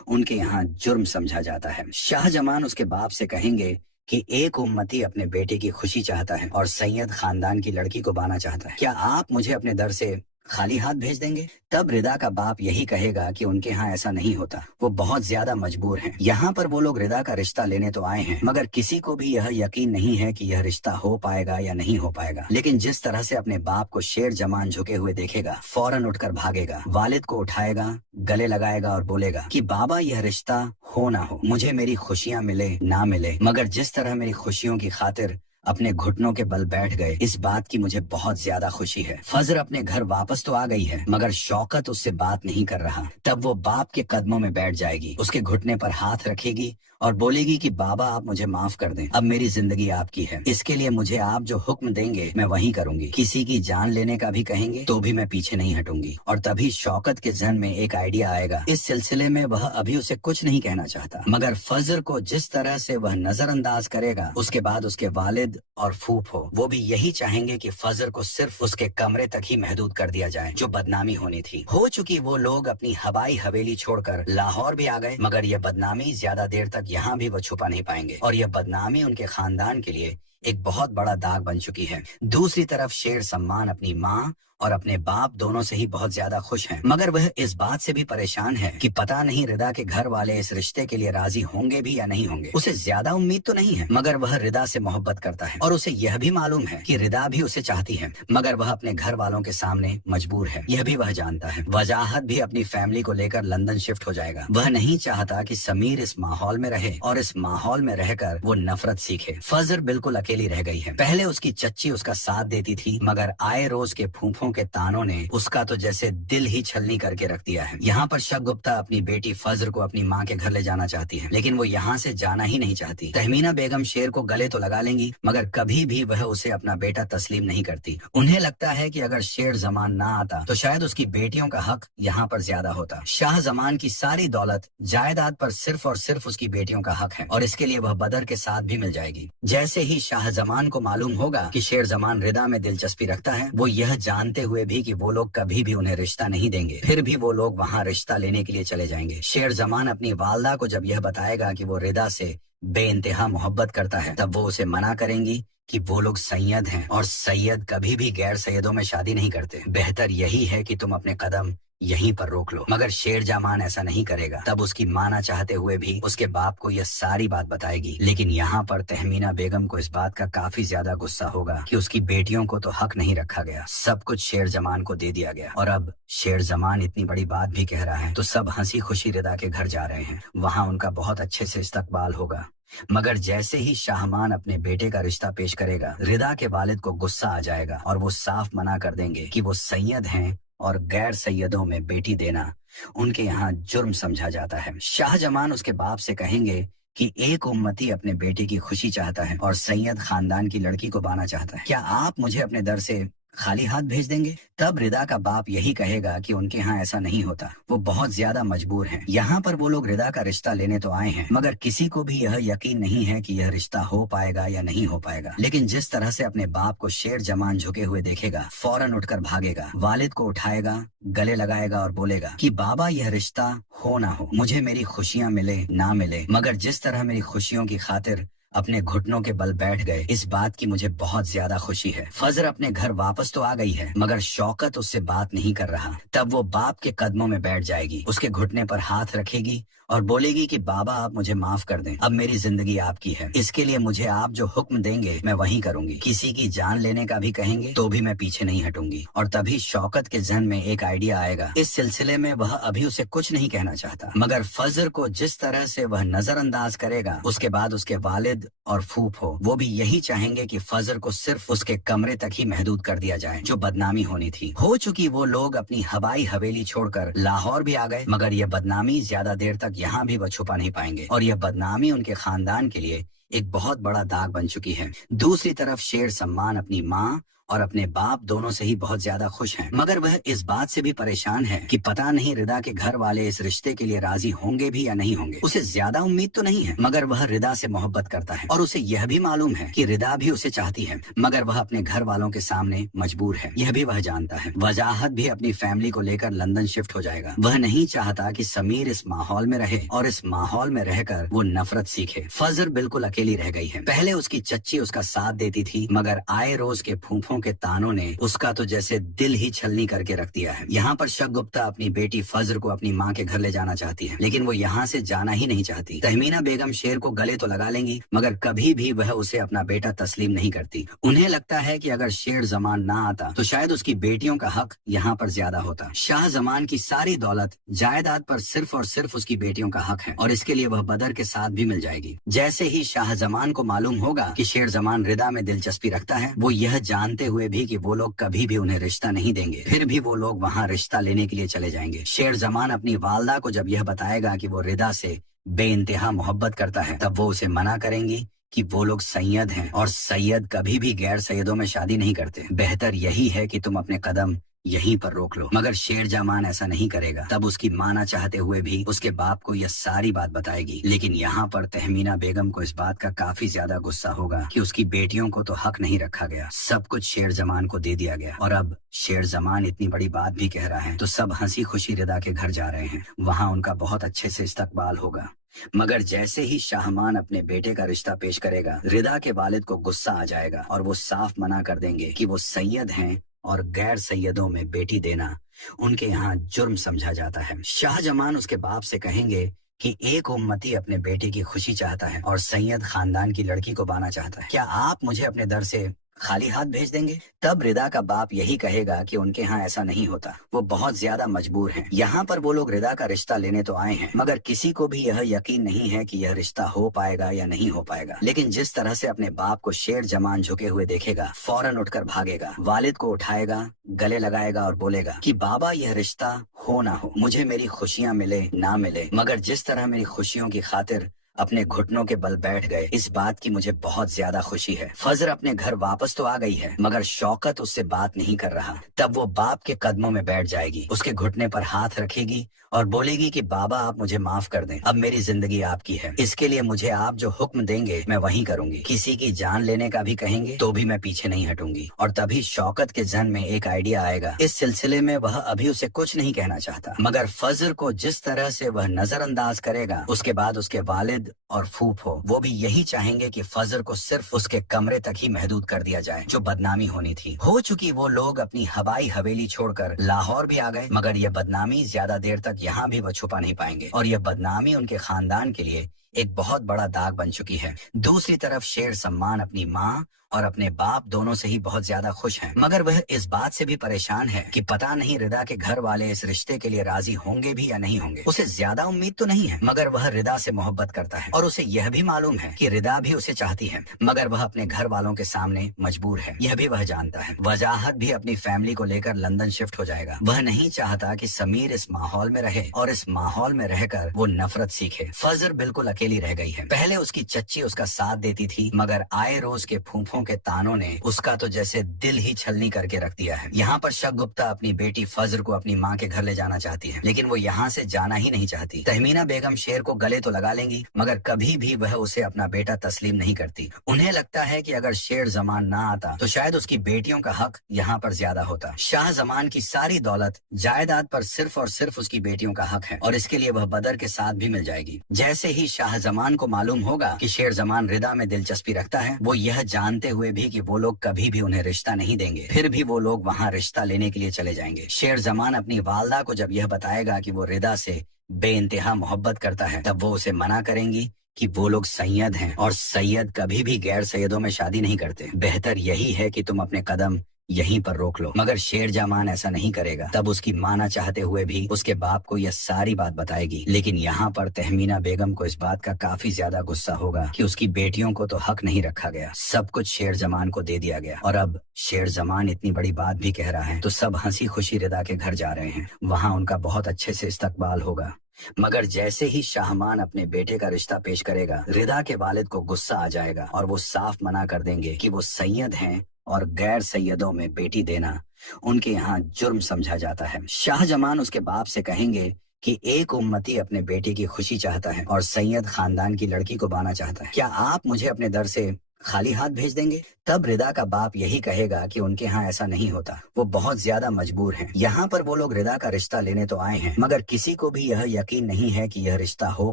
उनके यहाँ जुर्म समझा जाता है। शाहजमान उसके बाप से कहेंगे कि एक उम्मती अपने बेटे की खुशी चाहता है और सैयद खानदान की लड़की को बाना चाहता है, क्या आप मुझे अपने दर से खाली हाथ भेज देंगे? तब रिदा का बाप यही कहेगा कि उनके यहाँ ऐसा नहीं होता, वो बहुत ज्यादा मजबूर हैं। यहाँ पर वो लोग रिदा का रिश्ता लेने तो आए हैं, मगर किसी को भी यह यकीन नहीं है कि यह रिश्ता हो पाएगा या नहीं हो पाएगा। लेकिन जिस तरह से अपने बाप को शेर जमान झुके हुए देखेगा, फौरन उठकर भागेगा, वालिद को उठाएगा, गले लगाएगा और बोलेगा कि बाबा यह रिश्ता हो ना हो, मुझे मेरी खुशियाँ मिले ना मिले, मगर जिस तरह मेरी खुशियों की खातिर अपने घुटनों के बल बैठ गए, इस बात की मुझे बहुत ज्यादा खुशी है। फजर अपने घर वापस तो आ गई है, मगर शौकत उससे बात नहीं कर रहा। तब वो बाप के कदमों में बैठ जाएगी, उसके घुटने पर हाथ रखेगी और बोलेगी कि बाबा आप मुझे माफ कर दें, अब मेरी जिंदगी आपकी है, इसके लिए मुझे आप जो हुक्म देंगे मैं वही करूंगी, किसी की जान लेने का भी कहेंगे तो भी मैं पीछे नहीं हटूंगी। और तभी शौकत के जहन में एक आइडिया आएगा। इस सिलसिले में वह अभी उसे कुछ नहीं कहना चाहता, मगर फजर को जिस तरह से वह नजरअंदाज करेगा उसके बाद उसके वालिद और फूफो वो भी यही चाहेंगे कि फजर को सिर्फ उसके कमरे तक ही महदूद कर दिया जाए, जो बदनामी होनी थी हो चुकी। वो लोग अपनी हवाई हवेली छोड़कर लाहौर भी आ गए, मगर यह बदनामी ज्यादा देर तक यहाँ भी वो छुपा नहीं पाएंगे और यह बदनामी उनके खानदान के लिए एक बहुत बड़ा दाग बन चुकी है। दूसरी तरफ शेर सम्मान अपनी माँ और अपने बाप दोनों से ही बहुत ज्यादा खुश हैं, मगर वह इस बात से भी परेशान है कि पता नहीं रिदा के घर वाले इस रिश्ते के लिए राजी होंगे भी या नहीं होंगे। उसे ज्यादा उम्मीद तो नहीं है, मगर वह रिदा से मोहब्बत करता है और उसे यह भी मालूम है कि रिदा भी उसे चाहती है, मगर वह अपने घर वालों के सामने मजबूर है, यह भी वह जानता है। वजाहत भी अपनी फैमिली को लेकर लंदन शिफ्ट हो जाएगा। वह नहीं चाहता कि समीर इस माहौल में रहे और इस माहौल में रहकर वो नफरत सीखे। फजर बिल्कुल अकेली रह गई है। पहले उसकी चच्ची उसका साथ देती थी, मगर आए रोज के फूफों के तानों ने उसका तो जैसे दिल ही छलनी करके रख दिया है। यहाँ पर शब गुप्ता अपनी बेटी फजर को अपनी माँ के घर ले जाना चाहती है, लेकिन वो यहाँ से जाना ही नहीं चाहती। तहमीना बेगम शेर को गले तो लगा लेंगी, मगर कभी भी वह उसे अपना बेटा तस्लीम नहीं करती। उन्हें लगता है कि अगर शेर जमान ना आता तो शायद उसकी बेटियों का हक यहाँ पर ज्यादा होता। शाह जमान की सारी दौलत जायदाद पर सिर्फ और सिर्फ उसकी बेटियों का हक है और इसके लिए वह बदर के साथ भी मिल जाएगी। जैसे ही शाह जमान को मालूम होगा कि शेर जमान रिदा में दिलचस्पी रखता है, वो यह जानते हुए भी कि वो लोग कभी भी उन्हें रिश्ता नहीं देंगे, फिर भी वो लोग वहाँ रिश्ता लेने के लिए चले जाएंगे। शेर जमान अपनी वालदा को जब यह बताएगा कि वो रिदा से बेइंतहा मोहब्बत करता है, तब वो उसे मना करेंगी कि वो लोग सैयद हैं और सैयद कभी भी गैर सैयदों में शादी नहीं करते। बेहतर यही है कि तुम अपने कदम यहीं पर रोक लो। मगर शेर जमान ऐसा नहीं करेगा। तब उसकी माँ ना चाहते हुए भी उसके बाप को यह सारी बात बताएगी, लेकिन यहाँ पर तहमीना बेगम को इस बात का काफी ज्यादा गुस्सा होगा कि उसकी बेटियों को तो हक नहीं रखा गया, सब कुछ शेर जमान को दे दिया गया और अब शेर जमान इतनी बड़ी बात भी कह रहा है तो सब हंसी खुशी रिदा के घर जा रहे हैं। वहाँ उनका बहुत अच्छे से इस्तकबाल होगा, मगर जैसे ही शाहमान अपने बेटे का रिश्ता पेश करेगा, रिदा के वालिद को गुस्सा आ जाएगा और वो साफ मना कर देंगे कि वो सैयद हैं और गैर सैयदों में बेटी देना उनके यहाँ जुर्म समझा जाता है। शाहजमान उसके बाप से कहेंगे कि एक उम्मती अपने बेटे की खुशी चाहता है और सैयद खानदान की लड़की को पाना चाहता है, क्या आप मुझे अपने दर से खाली हाथ भेज देंगे? तब रिदा का बाप यही कहेगा कि उनके यहाँ ऐसा नहीं होता, वो बहुत ज्यादा मजबूर हैं। यहाँ पर वो लोग रिदा का रिश्ता लेने तो आए हैं, मगर किसी को भी यह यकीन नहीं है कि यह रिश्ता हो पाएगा या नहीं हो पाएगा। लेकिन जिस तरह से अपने बाप को शेर जमान झुके हुए देखेगा, फौरन उठकर भागेगा, वालिद को उठाएगा, गले लगाएगा और बोलेगा कि बाबा यह रिश्ता हो ना हो, मुझे मेरी खुशियाँ मिले ना मिले, मगर जिस तरह मेरी खुशियों की खातिर अपने घुटनों के बल बैठ गए, इस बात की मुझे बहुत ज्यादा खुशी है। फजर अपने घर वापस तो आ गई है, मगर शौकत उससे बात नहीं कर रहा। तब वो बाप के कदमों में बैठ जाएगी, उसके घुटने पर हाथ रखेगी और बोलेगी कि बाबा आप मुझे माफ कर दें, अब मेरी जिंदगी आपकी है, इसके लिए मुझे आप जो हुक्म देंगे मैं वही करूंगी, किसी की जान लेने का भी कहेंगे तो भी मैं पीछे नहीं हटूंगी। और तभी शौकत के जहन में एक आइडिया आएगा। इस सिलसिले में वह अभी उसे कुछ नहीं कहना चाहता, मगर फजर को जिस तरह से वह नजरअंदाज करेगा उसके बाद उसके वालिद और फूफो वो भी यही चाहेंगे कि फजर को सिर्फ उसके कमरे तक ही महदूद कर दिया जाए, जो बदनामी होनी थी हो चुकी। वो लोग अपनी हवाई हवेली छोड़कर लाहौर भी आ गए, मगर यह बदनामी ज्यादा देर तक यहाँ भी वह छुपा नहीं पाएंगे और यह बदनामी उनके खानदान के लिए एक बहुत बड़ा दाग बन चुकी है। दूसरी तरफ शेर सम्मान अपनी माँ और अपने बाप दोनों से ही बहुत ज्यादा खुश हैं, मगर वह इस बात से भी परेशान है कि पता नहीं रिदा के घर वाले इस रिश्ते के लिए राजी होंगे भी या नहीं होंगे। उसे ज्यादा उम्मीद तो नहीं है, मगर वह रिदा से मोहब्बत करता है और उसे यह भी मालूम है कि रिदा भी उसे चाहती है, मगर वह अपने घर वालों के सामने मजबूर है, यह भी वह जानता है। वजाहत भी अपनी फैमिली को लेकर लंदन शिफ्ट हो जाएगा। वह नहीं चाहता कि समीर इस माहौल में रहे और इस माहौल में रहकर वो नफरत सीखे। फजर बिल्कुल अकेली रह गई है। पहले उसकी चच्ची उसका साथ देती थी, मगर आए रोज के फूफों के तानों ने उसका तो जैसे दिल ही छलनी करके रख दिया है। यहाँ पर शब गुप्ता अपनी बेटी फजर को अपनी माँ के घर ले जाना चाहती है, लेकिन वो यहाँ से जाना ही नहीं चाहती। तहमीना बेगम शेर को गले तो लगा लेंगी, मगर कभी भी वह उसे अपना बेटा तस्लीम नहीं करती। उन्हें लगता है कि अगर शेर जमान ना आता तो शायद उसकी बेटियों का हक यहाँ पर ज्यादा होता। शाह जमान की सारी दौलत जायदाद पर सिर्फ और सिर्फ उसकी बेटियों का हक है और इसके लिए वह बदर के साथ भी मिल जाएगी। जैसे ही शाह जमान को मालूम होगा कि शेर जमान रिदा में दिलचस्पी रखता है, वो यह जानते हुए भी कि वो लोग कभी भी उन्हें रिश्ता नहीं देंगे, फिर भी वो लोग वहाँ रिश्ता लेने के लिए चले जाएंगे। शेर जमान अपनी वालदा को जब यह बताएगा कि वो रिदा से बेइंतहा मोहब्बत करता है, तब वो उसे मना करेंगी कि वो लोग सैयद हैं और सैयद कभी भी गैर सैयदों में शादी नहीं करते। बेहतर यही है कि तुम अपने कदम यहीं पर रोक लो। मगर शेर जमान ऐसा नहीं करेगा। तब उसकी मां ना चाहते हुए भी उसके बाप को यह सारी बात बताएगी। लेकिन यहाँ पर तहमीना बेगम को इस बात का काफी ज्यादा गुस्सा होगा कि उसकी बेटियों को तो हक नहीं रखा गया, सब कुछ शेर जमान को दे दिया गया। और अब शेर जमान इतनी बड़ी बात भी कह रहा है तो सब हंसी खुशी रिदा के घर जा रहे हैं। वहाँ उनका बहुत अच्छे से इस्तकबाल होगा। मगर जैसे ही शाहमान अपने बेटे का रिश्ता पेश करेगा, रिदा के वालिद को गुस्सा आ जाएगा और वो साफ मना कर देंगे कि वो सैयद हैं और गैर सैयदों में बेटी देना उनके यहाँ जुर्म समझा जाता है। शाहजमान उसके बाप से कहेंगे कि एक उम्मती अपने बेटे की खुशी चाहता है और सैयद खानदान की लड़की को पाना चाहता है, क्या आप मुझे अपने दर से खाली हाथ भेज देंगे? तब रिदा का बाप यही कहेगा कि उनके यहाँ ऐसा नहीं होता, वो बहुत ज्यादा मजबूर हैं। यहाँ पर वो लोग रिदा का रिश्ता लेने तो आए हैं, मगर किसी को भी यह यकीन नहीं है कि यह रिश्ता हो पाएगा या नहीं हो पाएगा। लेकिन जिस तरह से अपने बाप को शेर जमान झुके हुए देखेगा, फौरन उठकर भागेगा, वालिद को उठाएगा, गले लगाएगा और बोलेगा कि बाबा यह रिश्ता हो ना हो, मुझे मेरी खुशियाँ मिले ना मिले, मगर जिस तरह मेरी खुशियों की खातिर अपने घुटनों के बल बैठ गए, इस बात की मुझे बहुत ज्यादा खुशी है। फजर अपने घर वापस तो आ गई है, मगर शौकत उससे बात नहीं कर रहा। तब वो बाप के कदमों में बैठ जाएगी, उसके घुटने पर हाथ रखेगी और बोलेगी कि बाबा आप मुझे माफ कर दें, अब मेरी जिंदगी आपकी है, इसके लिए मुझे आप जो हुक्म देंगे मैं वही करूंगी। किसी की जान लेने का भी कहेंगे तो भी मैं पीछे नहीं हटूंगी। और तभी शौकत के जहन में एक आइडिया आएगा। इस सिलसिले में वह अभी उसे कुछ नहीं कहना चाहता, मगर फजर को जिस तरह से वह नजरअंदाज करेगा, उसके बाद उसके वालिद और फूफो वो भी यही चाहेंगे कि फजर को सिर्फ उसके कमरे तक ही महदूद कर दिया जाए, जो बदनामी होनी थी हो चुकी। वो लोग अपनी हवाई हवेली छोड़कर लाहौर भी आ गए, मगर यह बदनामी ज्यादा देर तक यहाँ भी वो छुपा नहीं पाएंगे और यह बदनामी उनके खानदान के लिए एक बहुत बड़ा दाग बन चुकी है। दूसरी तरफ शेर सम्मान अपनी माँ और अपने बाप दोनों से ही बहुत ज्यादा खुश हैं, मगर वह इस बात से भी परेशान है कि पता नहीं रिदा के घर वाले इस रिश्ते के लिए राजी होंगे भी या नहीं होंगे। उसे ज्यादा उम्मीद तो नहीं है, मगर वह रिदा से मोहब्बत करता है और उसे यह भी मालूम है कि रिदा भी उसे चाहती है, मगर वह अपने घर वालों के सामने मजबूर है, यह भी वह जानता है। वजाहत भी अपनी फैमिली को लेकर लंदन शिफ्ट हो जाएगा। वह नहीं चाहता कि समीर इस माहौल में रहे और इस माहौल में रहकर वो नफरत सीखे। फजर बिल्कुल अकेली रह गई है। पहले उसकी चच्ची उसका साथ देती थी, मगर आए रोज के फूफों के तानों ने उसका तो जैसे दिल ही छलनी करके रख दिया है। यहाँ पर शक गुप्ता अपनी बेटी फजर को अपनी माँ के घर ले जाना चाहती है, लेकिन वो यहाँ से जाना ही नहीं चाहती। तहमीना बेगम शेर को गले तो लगा लेंगी, मगर कभी भी वह उसे अपना बेटा तस्लीम नहीं करती। उन्हें लगता है कि अगर शेर जमान ना आता तो शायद उसकी बेटियों का हक यहाँ पर ज्यादा होता। शाह जमान की सारी दौलत जायदाद पर सिर्फ और सिर्फ उसकी बेटियों का हक है और इसके लिए वह बदर के साथ भी मिल जाएगी। जैसे ही शाह जमान को मालूम होगा कि शेर जमान रिदा में दिलचस्पी रखता है, वो यह जानते हुए भी कि वो लोग कभी भी उन्हें रिश्ता नहीं देंगे, फिर भी वो लोग वहाँ रिश्ता लेने के लिए चले जाएंगे। शेर जमान अपनी वालदा को जब यह बताएगा कि वो रिदा से बेइंतहा मोहब्बत करता है, तब वो उसे मना करेंगी कि वो लोग सैयद हैं और सैयद कभी भी गैर सैयदों में शादी नहीं करते। बेहतर यही है कि तुम अपने कदम यहीं पर रोक लो। मगर शेर जमान ऐसा नहीं करेगा। तब उसकी मां ना चाहते हुए भी उसके बाप को यह सारी बात बताएगी। लेकिन यहाँ पर तहमीना बेगम को इस बात का काफी ज्यादा गुस्सा होगा कि उसकी बेटियों को तो हक नहीं रखा गया, सब कुछ शेर जमान को दे दिया गया। और अब शेर जमान इतनी बड़ी बात भी कह रहा है तो सब हंसी खुशी रिदा के घर जा रहे हैं। वहाँ उनका बहुत अच्छे से इस्तकबाल होगा। मगर जैसे ही शाहमान अपने बेटे का रिश्ता पेश करेगा, रिदा के वालिद को गुस्सा आ जाएगा और वो साफ मना कर देंगे कि वो सैयद हैं और गैर सैयदों में बेटी देना उनके यहाँ जुर्म समझा जाता है। शाहजमान उसके बाप से कहेंगे कि एक उम्मती अपने बेटे की खुशी चाहता है और सैयद खानदान की लड़की को पाना चाहता है, क्या आप मुझे अपने दर से खाली हाथ भेज देंगे? तब रिदा का बाप यही कहेगा कि उनके यहाँ ऐसा नहीं होता, वो बहुत ज्यादा मजबूर हैं। यहाँ पर वो लोग रिदा का रिश्ता लेने तो आए हैं, मगर किसी को भी यह यकीन नहीं है कि यह रिश्ता हो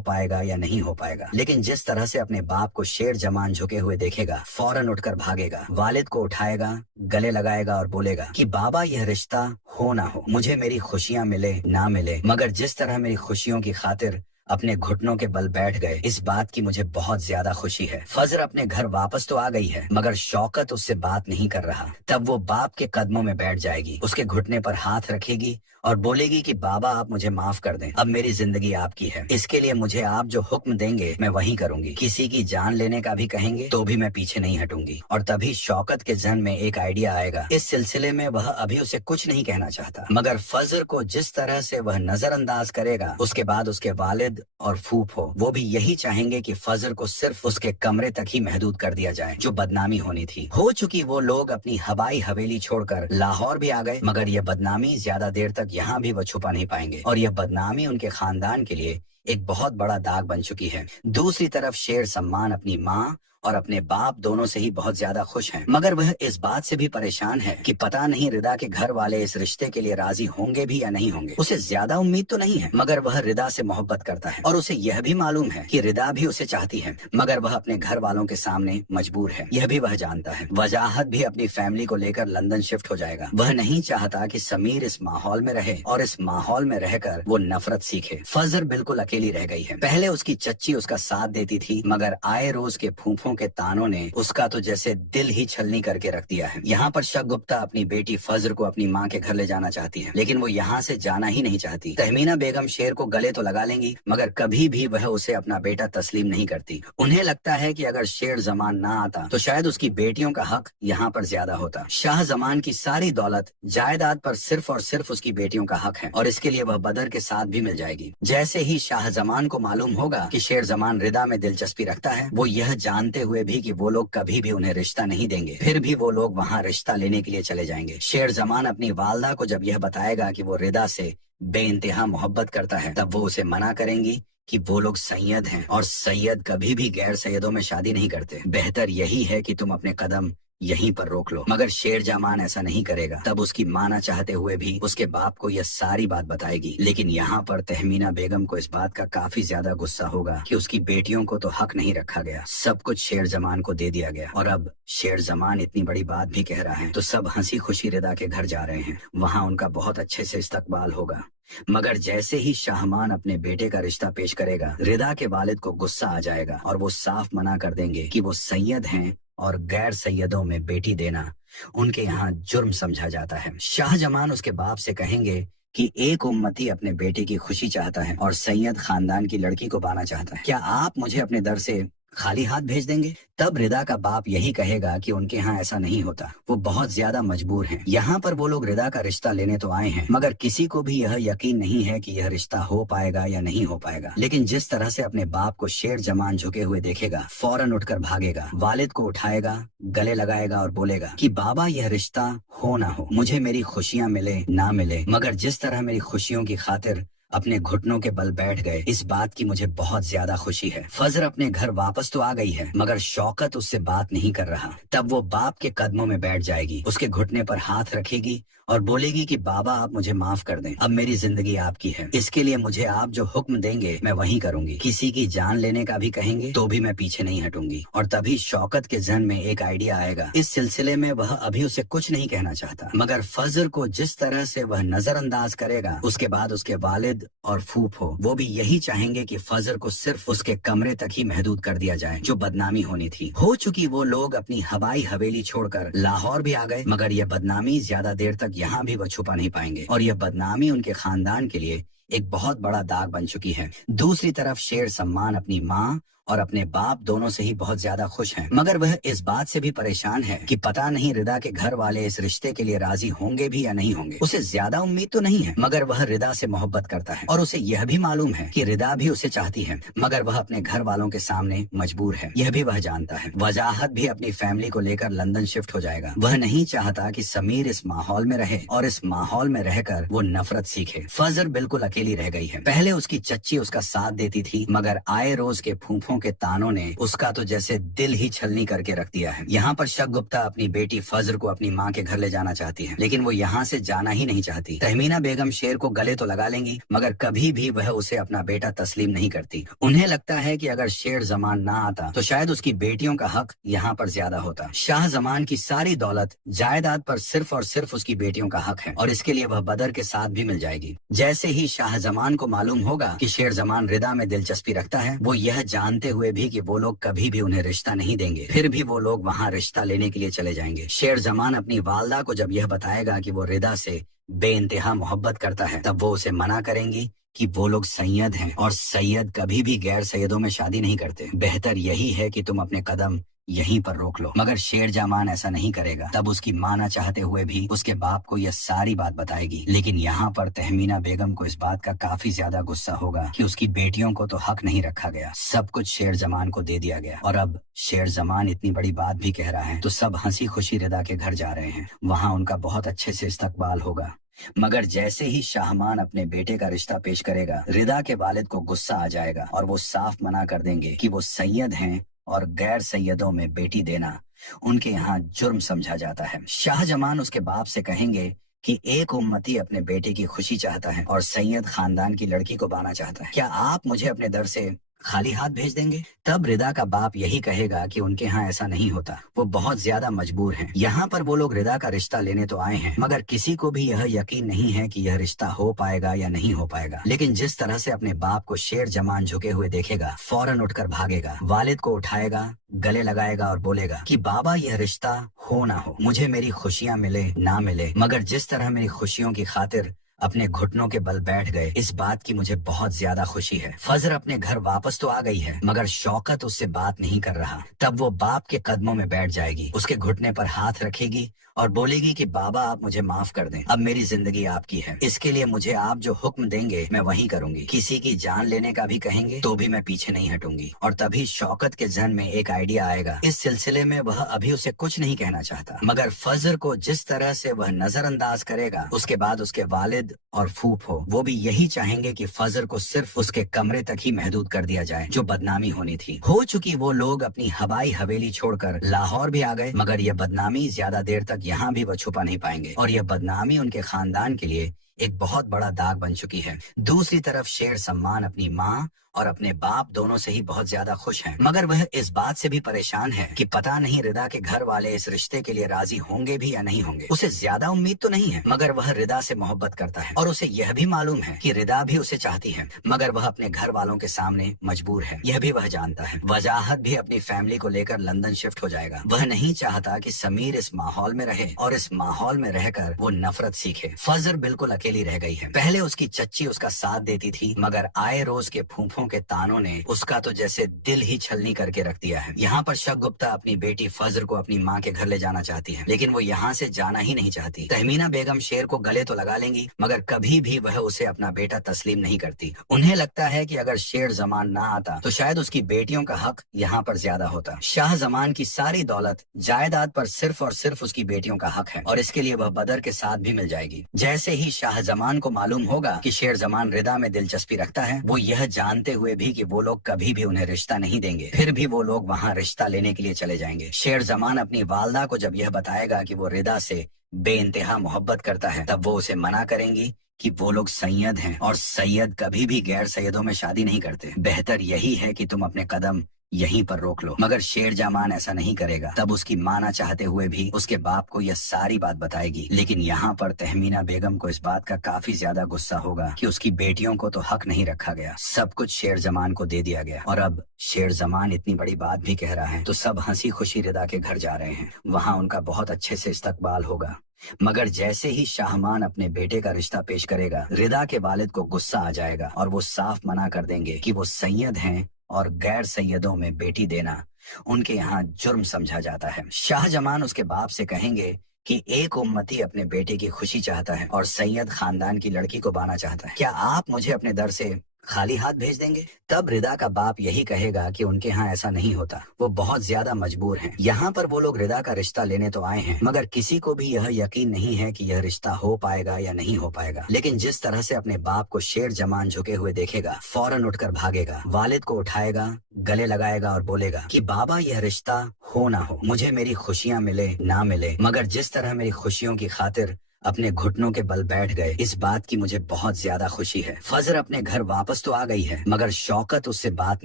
पाएगा या नहीं हो पाएगा। लेकिन जिस तरह से अपने बाप को शेर जमान झुके हुए देखेगा, फौरन उठकर भागेगा, वालिद को उठाएगा, गले लगाएगा और बोलेगा कि बाबा यह रिश्ता हो ना हो, मुझे मेरी खुशियाँ मिले ना मिले, मगर जिस तरह मेरी खुशियों की खातिर अपने घुटनों के बल बैठ गए, इस बात की मुझे बहुत ज्यादा खुशी है। फजर अपने घर वापस तो आ गई है, मगर शौकत उससे बात नहीं कर रहा। तब वो बाप के कदमों में बैठ जाएगी, उसके घुटने पर हाथ रखेगी और बोलेगी कि बाबा आप मुझे माफ कर दें, अब मेरी जिंदगी आपकी है, इसके लिए मुझे आप जो हुक्म देंगे मैं वही करूंगी। किसी की जान लेने का भी कहेंगे तो भी मैं पीछे नहीं हटूंगी। और तभी शौकत के जहन में एक आइडिया आएगा। इस सिलसिले में वह अभी उसे कुछ नहीं कहना चाहता, मगर फजर को जिस तरह से वह नजरअंदाज करेगा, उसके बाद उसके वालिद और फूफो वो भी यही चाहेंगे कि फजर को सिर्फ उसके कमरे तक ही महदूद कर दिया जाए, जो बदनामी होनी थी हो चुकी। वो लोग अपनी हवाई हवेली छोड़कर लाहौर भी आ गए, मगर यह बदनामी ज्यादा देर तक यहाँ भी वो छुपा नहीं पाएंगे और यह बदनामी उनके खानदान के लिए एक बहुत बड़ा दाग बन चुकी है। दूसरी तरफ शेर सम्मान अपनी माँ और अपने बाप दोनों से ही बहुत ज्यादा खुश हैं, मगर वह इस बात से भी परेशान है कि पता नहीं रिदा के घर वाले इस रिश्ते के लिए राजी होंगे भी या नहीं होंगे। उसे ज्यादा उम्मीद तो नहीं है, मगर वह रिदा से मोहब्बत करता है और उसे यह भी मालूम है कि रिदा भी उसे चाहती है, मगर वह अपने घर वालों के सामने मजबूर है, यह भी वह जानता है। वजाहत भी अपनी फैमिली को लेकर लंदन शिफ्ट हो जाएगा। वह नहीं चाहता कि समीर इस माहौल में रहे और इस माहौल में रहकर वो नफरत सीखे। फजर बिल्कुल अकेली रह गई है। पहले उसकी चच्ची उसका साथ देती थी, मगर आए रोज के फूफों के तानों ने उसका तो जैसे दिल ही छलनी करके रख दिया है। यहाँ पर शक गुप्ता अपनी बेटी फजर को अपनी माँ के घर ले जाना चाहती है, लेकिन वो यहाँ से जाना ही नहीं चाहती। तहमीना बेगम शेर को गले तो लगा लेंगी, मगर कभी भी वह उसे अपना बेटा तस्लीम नहीं करती। उन्हें लगता है कि अगर शेर जमान ना आता तो शायद उसकी बेटियों का हक यहाँ पर ज्यादा होता। शाह जमान की सारी दौलत जायदाद पर सिर्फ और सिर्फ उसकी बेटियों का हक है और इसके लिए वह बदर के साथ भी मिल जाएगी। जैसे ही शाह जमान को मालूम होगा कि शेर जमान रिदा में दिलचस्पी रखता है, वो यह जानते हुए भी कि वो लोग कभी भी उन्हें रिश्ता नहीं देंगे, फिर भी वो लोग वहाँ रिश्ता लेने के लिए चले जाएंगे। शेर जमान अपनी वालदा को जब यह बताएगा कि वो रिदा से बेइंतहा मोहब्बत करता है, तब वो उसे मना करेंगी कि वो लोग सैयद हैं और सैयद कभी भी गैर सैयदों में शादी नहीं करते। बेहतर यही है कि तुम अपने कदम यहीं पर रोक लो। मगर शेर जमान ऐसा नहीं करेगा। तब उसकी मां ना चाहते हुए भी उसके बाप को यह सारी बात बताएगी। लेकिन यहाँ पर तहमीना बेगम को इस बात का काफी ज्यादा गुस्सा होगा कि उसकी बेटियों को तो हक नहीं रखा गया, सब कुछ शेर जमान को दे दिया गया। और अब शेर जमान इतनी बड़ी बात भी कह रहा है तो सब हंसी खुशी रिदा के घर जा रहे हैं। वहाँ उनका बहुत अच्छे से इस्तकबाल होगा। मगर जैसे ही शाहमान अपने बेटे का रिश्ता पेश करेगा, रिदा के वालिद को गुस्सा आ जाएगा और वो साफ मना कर देंगे कि वो सैयद हैं और गैर सैयदों में बेटी देना उनके यहाँ जुर्म समझा जाता है। शाहजमान उसके बाप से कहेंगे कि एक उम्मती अपने बेटे की खुशी चाहता है और सैयद खानदान की लड़की को पाना चाहता है, क्या आप मुझे अपने दर से खाली हाथ भेज देंगे? तब रिदा का बाप यही कहेगा कि उनके यहाँ ऐसा नहीं होता, वो बहुत ज्यादा मजबूर हैं। यहाँ पर वो लोग रिदा का रिश्ता लेने तो आए हैं, मगर किसी को भी यह यकीन नहीं है कि यह रिश्ता हो पाएगा या नहीं हो पाएगा। लेकिन जिस तरह से अपने बाप को शेर जमान झुके हुए देखेगा, फौरन उठकर भागेगा, वालिद को उठाएगा, गले लगाएगा और बोलेगा कि बाबा यह रिश्ता हो ना हो, मुझे मेरी खुशियाँ मिले ना मिले, मगर जिस तरह मेरी खुशियों की खातिर अपने घुटनों के बल बैठ गए, इस बात की मुझे बहुत ज्यादा खुशी है। फजर अपने घर वापस तो आ गई है, मगर शौकत उससे बात नहीं कर रहा। तब वो बाप के कदमों में बैठ जाएगी, उसके घुटने पर हाथ रखेगी और बोलेगी कि बाबा आप मुझे माफ कर दें, अब मेरी जिंदगी आपकी है, इसके लिए मुझे आप जो हुक्म देंगे मैं वही करूंगी। किसी की जान लेने का भी कहेंगे तो भी मैं पीछे नहीं हटूंगी। और तभी शौकत के जहन में एक आइडिया आएगा। इस सिलसिले में वह अभी उसे कुछ नहीं कहना चाहता, मगर फजर को जिस तरह से वह नजरअंदाज करेगा, उसके बाद उसके वालिद और फूफो वो भी यही चाहेंगे कि फजर को सिर्फ उसके कमरे तक ही महदूद कर दिया जाए, जो बदनामी होनी थी हो चुकी। वो लोग अपनी हवाई हवेली छोड़कर लाहौर भी आ गए, मगर यह बदनामी ज्यादा देर तक यहाँ भी वह छुपा नहीं पाएंगे और यह बदनामी उनके खानदान के लिए एक बहुत बड़ा दाग बन चुकी है। दूसरी तरफ शेर सम्मान अपनी माँ और अपने बाप दोनों से ही बहुत ज्यादा खुश हैं, मगर वह इस बात से भी परेशान है कि पता नहीं रिदा के घर वाले इस रिश्ते के लिए राजी होंगे भी या नहीं होंगे। उसे ज्यादा उम्मीद तो नहीं है, मगर वह रिदा से मोहब्बत करता है और उसे यह भी मालूम है कि रिदा भी उसे चाहती है, मगर वह अपने घर वालों के सामने मजबूर है, यह भी वह जानता है। वजाहत भी अपनी फैमिली को लेकर लंदन शिफ्ट हो जाएगा। वह नहीं चाहता कि समीर इस माहौल में रहे और इस माहौल में रहकर वो नफरत सीखे। फजर बिल्कुल अकेली रह गई है। पहले उसकी चच्ची उसका साथ देती थी, मगर आए रोज के फूफों के तानों ने उसका तो जैसे दिल ही छलनी करके रख दिया है। यहाँ पर शक गुप्ता अपनी बेटी फजर को अपनी माँ के घर ले जाना चाहती है, लेकिन वो यहाँ से जाना ही नहीं चाहती। तहमीना बेगम शेर को गले तो लगा लेंगी, मगर कभी भी वह उसे अपना बेटा तस्लीम नहीं करती। उन्हें लगता है कि अगर शेर जमान ना आता तो शायद उसकी बेटियों का हक यहाँ पर ज्यादा होता। शाह जमान की सारी दौलत जायदाद पर सिर्फ और सिर्फ उसकी बेटियों का हक है और इसके लिए वह बदर के साथ भी मिल जाएगी। जैसे ही शाह जमान को मालूम होगा कि शेर जमान रिदा में दिलचस्पी रखता है, वो यह जानते हुए भी कि वो लोग कभी भी उन्हें रिश्ता नहीं देंगे, फिर भी वो लोग वहाँ रिश्ता लेने के लिए चले जाएंगे। शेर जमान अपनी वालदा को जब यह बताएगा कि वो रिदा से बेइंतहा मोहब्बत करता है तब वो उसे मना करेंगी कि वो लोग सैयद हैं और सैयद कभी भी गैर सैयदों में शादी नहीं करते। बेहतर यही है कि तुम अपने कदम यहीं पर रोक लो। मगर शेर जमान ऐसा नहीं करेगा। तब उसकी मां ना चाहते हुए भी उसके बाप को यह सारी बात बताएगी। लेकिन यहाँ पर तहमीना बेगम को इस बात का काफी ज्यादा गुस्सा होगा कि उसकी बेटियों को तो हक नहीं रखा गया, सब कुछ शेर जमान को दे दिया गया। और अब शेर जमान इतनी बड़ी बात भी कह रहा है तो सब हंसी खुशी रिदा के घर जा रहे हैं। वहाँ उनका बहुत अच्छे से इस्तकबाल होगा। मगर जैसे ही शाहमान अपने बेटे का रिश्ता पेश करेगा, रिदा के वालिद को गुस्सा आ जाएगा और वो साफ मना कर देंगे कि वो सैयद हैं और गैर सैयदों में बेटी देना उनके यहाँ जुर्म समझा जाता है। शाहजमान उसके बाप से कहेंगे कि एक उम्मती अपने बेटे की खुशी चाहता है और सैयद खानदान की लड़की को पाना चाहता है, क्या आप मुझे अपने दर से खाली हाथ भेज देंगे? तब रिदा का बाप यही कहेगा कि उनके यहाँ ऐसा नहीं होता, वो बहुत ज्यादा मजबूर हैं। यहाँ पर वो लोग रिदा का रिश्ता लेने तो आए हैं, मगर किसी को भी यह यकीन नहीं है कि यह रिश्ता हो पाएगा या नहीं हो पाएगा। लेकिन जिस तरह से अपने बाप को शेर जमान झुके हुए देखेगा, फौरन उठकर भागेगा, वालिद को उठाएगा, गले लगाएगा और बोलेगा कि बाबा यह रिश्ता हो ना हो, मुझे मेरी खुशियाँ मिले ना मिले, मगर जिस तरह मेरी खुशियों की खातिर अपने घुटनों के बल बैठ गए, इस बात की मुझे बहुत ज्यादा खुशी है। फजर अपने घर वापस तो आ गई है, मगर शौकत उससे बात नहीं कर रहा। तब वो बाप के कदमों में बैठ जाएगी, उसके घुटने पर हाथ रखेगी और बोलेगी कि बाबा आप मुझे माफ कर दें, अब मेरी जिंदगी आपकी है, इसके लिए मुझे आप जो हुक्म देंगे मैं वही करूंगी। किसी की जान लेने का भी कहेंगे तो भी मैं पीछे नहीं हटूंगी। और तभी शौकत के जहन में एक आइडिया आएगा। इस सिलसिले में वह अभी उसे कुछ नहीं कहना चाहता, मगर फजर को जिस तरह से वह नजरअंदाज करेगा, उसके बाद उसके वालिद और फूफो वो भी यही चाहेंगे कि फजर को सिर्फ उसके कमरे तक ही महदूद कर दिया जाए, जो बदनामी होनी थी हो चुकी। वो लोग अपनी हवाई हवेली छोड़कर लाहौर भी आ गए, मगर यह बदनामी ज्यादा देर तक यहाँ भी वह छुपा नहीं पाएंगे और यह बदनामी उनके खानदान के लिए एक बहुत बड़ा दाग बन चुकी है। दूसरी तरफ शेर सम्मान अपनी माँ और अपने बाप दोनों से ही बहुत ज्यादा खुश हैं, मगर वह इस बात से भी परेशान है कि पता नहीं रिदा के घर वाले इस रिश्ते के लिए राजी होंगे भी या नहीं होंगे। उसे ज्यादा उम्मीद तो नहीं है, मगर वह रिदा से मोहब्बत करता है और उसे यह भी मालूम है कि रिदा भी उसे चाहती है, मगर वह अपने घर वालों के सामने मजबूर है, यह भी वह जानता है। वजाहत भी अपनी फैमिली को लेकर लंदन शिफ्ट हो जाएगा। वह नहीं चाहता कि समीर इस माहौल में रहे और इस माहौल में रहकर वो नफरत सीखे। फजर बिल्कुल अकेली रह गई है। पहले उसकी चच्ची उसका साथ देती थी, मगर आए रोज के फूफों के तानों ने उसका तो जैसे दिल ही छलनी करके रख दिया है। यहाँ पर शक गुप्ता अपनी बेटी फजर को अपनी माँ के घर ले जाना चाहती है, लेकिन वो यहाँ से जाना ही नहीं चाहती। तहमीना बेगम शेर को गले तो लगा लेंगी, मगर कभी भी वह उसे अपना बेटा तस्लीम नहीं करती। उन्हें लगता है कि अगर शेर जमान ना आता तो शायद उसकी बेटियों का हक यहाँ पर ज्यादा होता। शाह जमान की सारी दौलत जायदाद पर सिर्फ और सिर्फ उसकी बेटियों का हक है और इसके लिए वह बदर के साथ भी मिल जाएगी। जैसे ही शाह जमान को मालूम होगा कि शेर जमान रिदा में दिलचस्पी रखता है, वो यह जानते हुए भी कि वो लोग कभी भी उन्हें रिश्ता नहीं देंगे, फिर भी वो लोग वहाँ रिश्ता लेने के लिए चले जाएंगे। शेर जमान अपनी वालदा को जब यह बताएगा कि वो रिदा से बेइंतहा मोहब्बत करता है, तब वो उसे मना करेंगी कि वो लोग सैयद हैं और सैयद कभी भी गैर सैयदों में शादी नहीं करते। बेहतर यही है कि तुम अपने कदम यहीं पर रोक लो। मगर शेर जमान ऐसा नहीं करेगा। तब उसकी मां ना चाहते हुए भी उसके बाप को यह सारी बात बताएगी। लेकिन यहाँ पर तहमीना बेगम को इस बात का काफी ज्यादा गुस्सा होगा कि उसकी बेटियों को तो हक नहीं रखा गया, सब कुछ शेर जमान को दे दिया गया। और अब शेर जमान इतनी बड़ी बात भी कह रहा है तो सब हंसी खुशी रिदा के घर जा रहे हैं। वहाँ उनका बहुत अच्छे से इस्तकबाल होगा। मगर जैसे ही शाहमान अपने बेटे का रिश्ता पेश करेगा, रिदा के वालिद को गुस्सा आ जाएगा और वो साफ मना कर देंगे कि वो सैयद हैं और गैर सैयदों में बेटी देना उनके यहाँ जुर्म समझा जाता है। शाहजमान उसके बाप से कहेंगे कि एक उम्मती अपने बेटे की खुशी चाहता है और सैयद खानदान की लड़की को पाना चाहता है, क्या आप मुझे अपने दर से खाली हाथ भेज देंगे? तब रिदा का बाप यही कहेगा कि उनके यहाँ ऐसा नहीं होता, वो बहुत ज्यादा मजबूर हैं। यहाँ पर वो लोग रिदा का रिश्ता लेने तो आए हैं, मगर किसी को भी यह यकीन नहीं है कि यह रिश्ता हो पाएगा या नहीं हो पाएगा। लेकिन जिस तरह से अपने बाप को शेर जमान झुके हुए देखेगा, फौरन उठकर भागेगा, वालिद को उठाएगा, गले लगाएगा और बोलेगा कि बाबा यह रिश्ता हो ना हो, मुझे मेरी खुशियाँ मिले ना मिले, मगर जिस तरह मेरी खुशियों की खातिर अपने घुटनों के बल बैठ गए, इस बात की मुझे बहुत ज्यादा खुशी है। फजर अपने घर वापस तो आ गई है, मगर शौकत उससे बात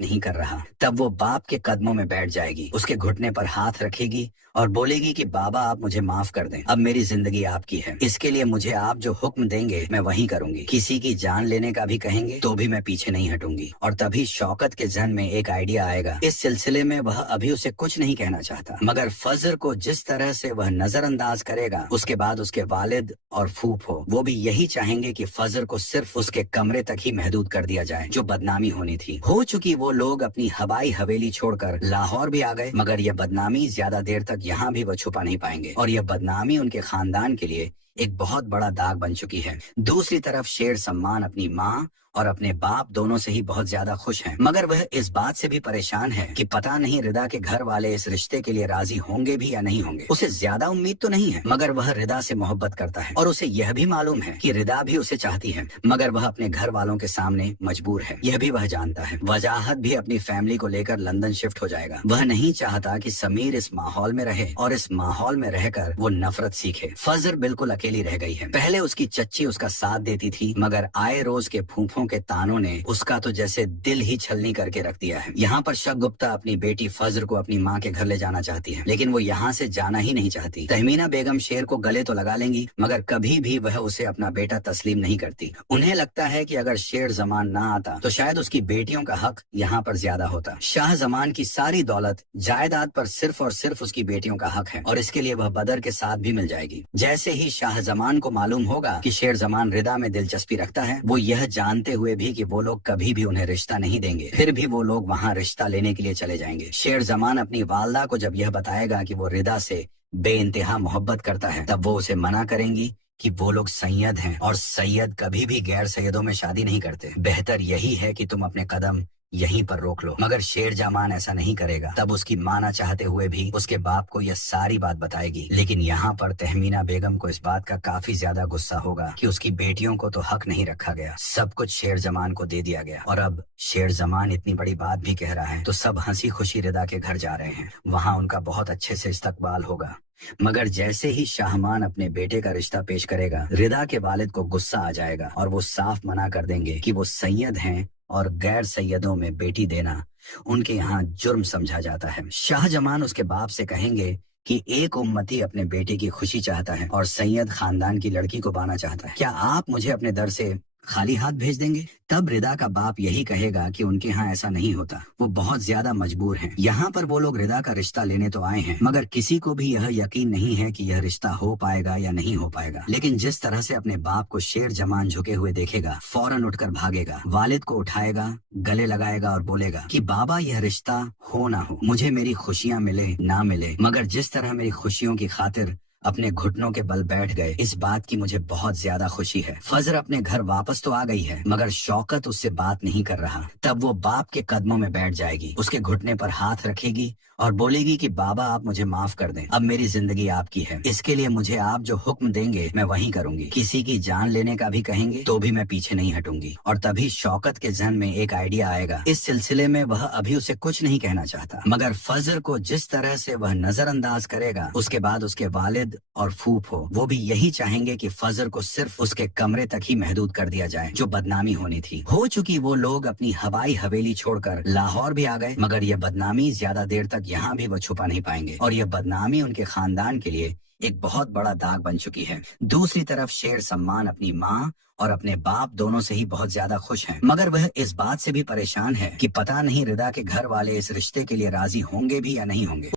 नहीं कर रहा। तब वो बाप के कदमों में बैठ जाएगी, उसके घुटने पर हाथ रखेगी और बोलेगी कि बाबा आप मुझे माफ कर दें, अब मेरी जिंदगी आपकी है, इसके लिए मुझे आप जो हुक्म देंगे मैं वही करूंगी। किसी की जान लेने का भी कहेंगे तो भी मैं पीछे नहीं हटूंगी। और तभी शौकत के जहन में एक आइडिया आएगा। इस सिलसिले में वह अभी उसे कुछ नहीं कहना चाहता, मगर फजर को जिस तरह से वह नजरअंदाज करेगा, उसके बाद उसके वालिद वालिद और फूफो वो भी यही चाहेंगे कि फजर को सिर्फ उसके कमरे तक ही महदूद कर दिया जाए, जो बदनामी होनी थी। हो चुकी वो लोग अपनी हवाई हवेली छोड़कर लाहौर भी आ गए, मगर यह बदनामी ज्यादा देर तक यहाँ भी वो छुपा नहीं पाएंगे और यह बदनामी उनके खानदान के लिए एक बहुत बड़ा दाग बन चुकी है। दूसरी तरफ शेर सम्मान अपनी माँ और अपने बाप दोनों से ही बहुत ज्यादा खुश हैं, मगर वह इस बात से भी परेशान है कि पता नहीं रिदा के घर वाले इस रिश्ते के लिए राजी होंगे भी या नहीं होंगे। उसे ज्यादा उम्मीद तो नहीं है, मगर वह रिदा से मोहब्बत करता है और उसे यह भी मालूम है कि रिदा भी उसे चाहती है, मगर वह अपने घर वालों के सामने मजबूर है। यह भी वह जानता है। वजाहत भी अपनी फैमिली को लेकर लंदन शिफ्ट हो जाएगा। वह नहीं चाहता कि समीर इस माहौल में रहे और इस माहौल में रहकर वो नफरत सीखे। फजर बिल्कुल अकेली रह गई है। पहले उसकी चच्ची उसका साथ देती थी, मगर आए रोज के फूफों के तानों ने उसका तो जैसे दिल ही छलनी करके रख दिया है। यहाँ पर शक गुप्ता अपनी बेटी फजर को अपनी माँ के घर ले जाना चाहती है, लेकिन वो यहाँ से जाना ही नहीं चाहती। तहमीना बेगम शेर को गले तो लगा लेंगी, मगर कभी भी वह उसे अपना बेटा तस्लीम नहीं करती। उन्हें लगता है कि अगर शेर जमान ना आता तो शायद उसकी बेटियों का हक यहाँ पर ज्यादा होता। शाह जमान की सारी दौलत जायदाद पर सिर्फ और सिर्फ उसकी बेटियों का हक है और इसके लिए वह बदर के साथ भी मिल जाएगी। जैसे ही शाह जमान को मालूम होगा कि शेर जमान रिदा में दिलचस्पी रखता है, वो यह जानते हुए भी कि वो लोग कभी भी उन्हें रिश्ता नहीं देंगे, फिर भी वो लोग वहाँ रिश्ता लेने के लिए चले जाएंगे। शेर जमान अपनी वालदा को जब यह बताएगा कि वो रिदा से बेइंतहा मोहब्बत करता है, तब वो उसे मना करेंगी कि वो लोग सैयद हैं और सैयद कभी भी गैर सैयदों में शादी नहीं करते। बेहतर यही है कि तुम अपने कदम यहीं पर रोक लो। मगर शेर जमान ऐसा नहीं करेगा। तब उसकी माँ ना चाहते हुए भी उसके बाप को यह सारी बात बताएगी, लेकिन यहाँ पर तहमीना बेगम को इस बात का काफी ज्यादा गुस्सा होगा कि उसकी बेटियों को तो हक नहीं रखा गया, सब कुछ शेर जमान को दे दिया गया और अब शेर जमान इतनी बड़ी बात भी कह रहा है तो सब हंसी खुशी रिदा के घर जा रहे हैं। वहाँ उनका बहुत अच्छे से इस्तकबाल होगा। मगर जैसे ही शाहमान अपने बेटे का रिश्ता पेश करेगा, रिदा के वालिद को गुस्सा आ जाएगा और वो साफ मना कर देंगे कि वो सैयद हैं और गैर सैयदों में बेटी देना उनके यहाँ जुर्म समझा जाता है। शाहजमान उसके बाप से कहेंगे कि एक उम्मती अपने बेटे की खुशी चाहता है और सैयद खानदान की लड़की को पाना चाहता है, क्या आप मुझे अपने दर से खाली हाथ भेज देंगे? तब रिदा का बाप यही कहेगा कि उनके यहाँ ऐसा नहीं होता, वो बहुत ज्यादा मजबूर हैं। यहाँ पर वो लोग रिदा का रिश्ता लेने तो आए हैं, मगर किसी को भी यह यकीन नहीं है कि यह रिश्ता हो पाएगा या नहीं हो पाएगा। लेकिन जिस तरह से अपने बाप को शेर जमान झुके हुए देखेगा, फौरन उठकर भागेगा, वालिद को उठाएगा, गले लगाएगा और बोलेगा कि बाबा यह रिश्ता हो ना हो, मुझे मेरी खुशियाँ मिले ना मिले, मगर जिस तरह मेरी खुशियों की खातिर अपने घुटनों के बल बैठ गए, इस बात की मुझे बहुत ज्यादा खुशी है। फजर अपने घर वापस तो आ गई है, मगर शौकत उससे बात नहीं कर रहा। तब वो बाप के कदमों में बैठ जाएगी, उसके घुटने पर हाथ रखेगी और बोलेगी कि बाबा आप मुझे माफ कर दें, अब मेरी जिंदगी आपकी है, इसके लिए मुझे आप जो हुक्म देंगे मैं वही करूंगी। किसी की जान लेने का भी कहेंगे तो भी मैं पीछे नहीं हटूंगी। और तभी शौकत के जहन में एक आइडिया आएगा। इस सिलसिले में वह अभी उसे कुछ नहीं कहना चाहता, मगर फजर को जिस तरह से वह नजरअंदाज करेगा, उसके बाद उसके वालिद और फूफो वो भी यही चाहेंगे कि फजर को सिर्फ उसके कमरे तक ही महदूद कर दिया जाए, जो बदनामी होनी थी। हो चुकी वो लोग अपनी हवाई हवेली छोड़कर लाहौर भी आ गए, मगर यह बदनामी ज्यादा देर तक यहाँ भी वो छुपा नहीं पाएंगे और यह बदनामी उनके खानदान के लिए एक बहुत बड़ा दाग बन चुकी है। दूसरी तरफ शेर सम्मान अपनी माँ और अपने बाप दोनों से ही बहुत ज्यादा खुश हैं, मगर वह इस बात से भी परेशान है कि पता नहीं रिदा के घर वाले इस रिश्ते के लिए राजी होंगे भी या नहीं होंगे।